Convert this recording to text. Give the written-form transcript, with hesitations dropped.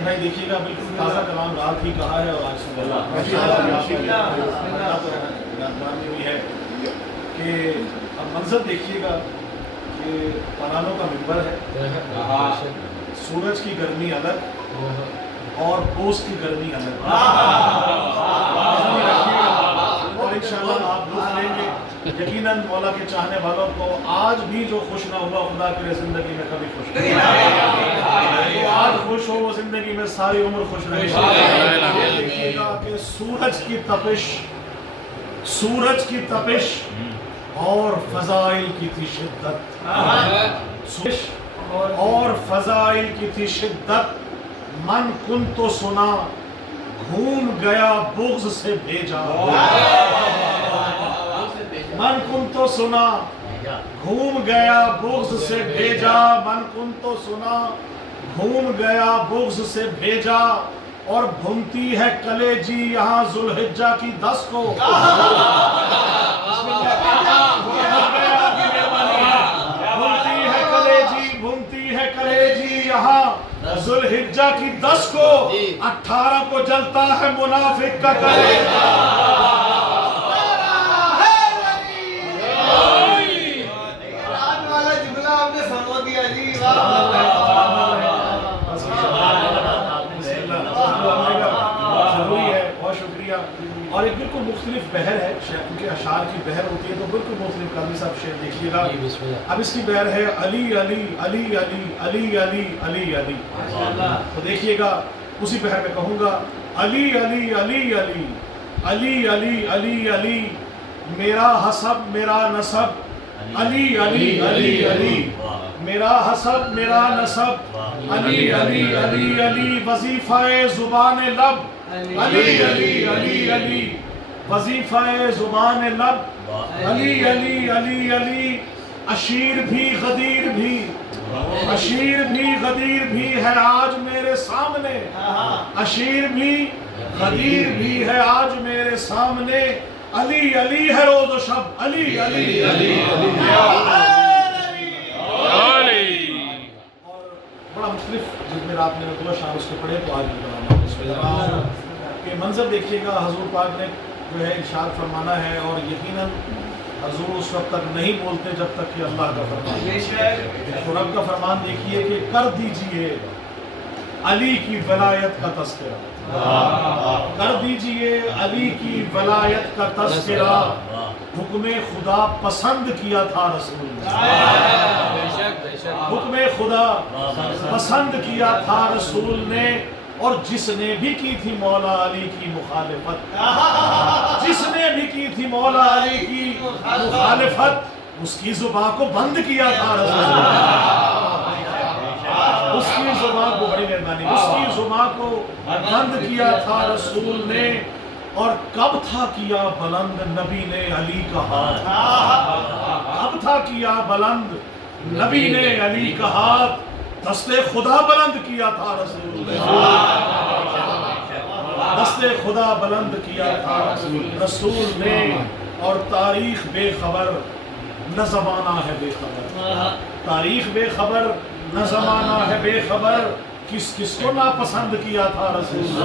بھائی دیکھیے گا بالکل تازہ کلام رات ہی کہا ہے اور آج بھی ہے کہ اب منظر دیکھیے گا کہ پرانوں کا ممبر ہے، سورج کی گرمی الگ اور پوست کی گرمی الگ، اور انشاءاللہ آپ لطف لیں گے۔ یقیناً مولا کے چاہنے والوں کو آج بھی جو خوش نہ ہوا خدا کرے زندگی میں کبھی خوش نہیں، تو آج خوش ہو وہ زندگی میں ساری عمر خوش رہے۔ دیکھیے گا کہ سورج کی تپش اور فضائل کی تھی شدت، اور فضائل کی تھی شدت، من کن تو سنا گھوم گیا بغض سے بھیجا، من کن تو سنا گھوم گیا بغض سے بھیجا، من کن تو سنا گھوم گیا بغض سے بھیجا، اور بھونتی ہے کلیجی یہاں ذوالحجہ کی 10 کو، بھونتی ہے کلیجی یہاں ذوالحجہ کی 10 کو، 18 کو جلتا ہے منافق کا کلیجہ۔ اور ایک بالکل مختلف بہر ہے، کیونکہ اشعار کی بہر ہوتی ہے تو بالکل مختلف۔ قاضی صاحب شعر دیکھیے گا، اب اس کی بہر ہے علی علی علی علی علی علی علی علی، تو دیکھیے گا اسی بہر میں کہوں گا علی علی علی علی علی علی علی علی، میرا حسب میرا نسب علی علی علی علی، میرا حسب میرا نسب علی علی علی علی، وظیفہ زبان لب علی علی علی علی، وظیفہ زبان لب علی علی علی علی، اشیر بھی غدیر بھی، اشیر بھی غدیر بھی ہے آج میرے سامنے، اشیر بھی غدیر بھی ہے آج میرے سامنے، علی علی ہے روز و شب علی علی علی علی۔ اور بڑا مختلف جس میں رات میں دو شام اس کو پڑھے تو آج بھی بنانا کہ منظر دیکھیے گا۔ حضور پاک نے جو ہے ارشاد فرمانا ہے، اور یقیناً حضور اس وقت تک نہیں بولتے جب تک کہ اللہ کا فرمان، تو رب کا فرمان دیکھیے کہ کر دیجئے علی کی ولایت کا تذکرہ، کر دیجئے علی کی ولایت کا تذکرہ، حکم خدا پسند کیا تھا رسول نے، حکم خدا پسند کیا تھا رسول نے، اور جس نے بھی کی تھی مولا علی کی مخالفت، جس نے بھی کی تھی مولا علی کی مخالفت، اس کی زبان کو بند کیا تھا رسول نے، اس کی زبان کو، بڑی مہربانی، اس کی زبان کو بند کیا تھا رسول نے، اور کب تھا کیا بلند نبی نے علی کا ہاتھ، کب تھا کیا بلند نبی نے علی کا ہاتھ، دست خدا بلند کیا تھا رسول نے، دست خدا بلند کیا تھا رسول نے، اور تاریخ بے خبر نہ زمانہ ہے بے خبر، تاریخ بے خبر نہ زمانہ ہے بے خبر، کس کس کو ناپسند کیا تھا رسول نے۔